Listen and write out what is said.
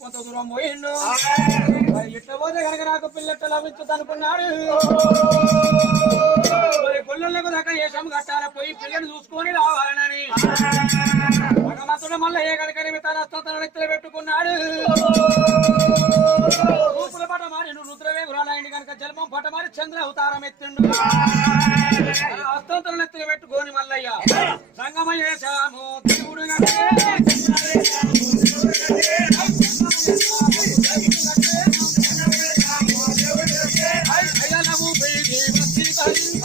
కొంత దూరం పోయిండు ఇట్లా పోతే కనుక నాకు పిల్లట్ట లభించదు అనుకున్నాడు. కొల్లలకు దాకా ఏషం కట్టాల పోయి పిల్లని చూసుకొని రావాలనని భగవంతుడు మళ్ళీ ఏ కనుక తన అస్తను నెత్తిలో పెట్టుకున్నాడు. రూపుల పట మారి రుద్రవేగురాయని కనుక జన్మం పట మారి చంద్ర అవతారం ఎత్తిండు. అస్తంతను నెత్తిలో పెట్టుకొని మల్లయ్య సంగమయేశాము దేవుడు I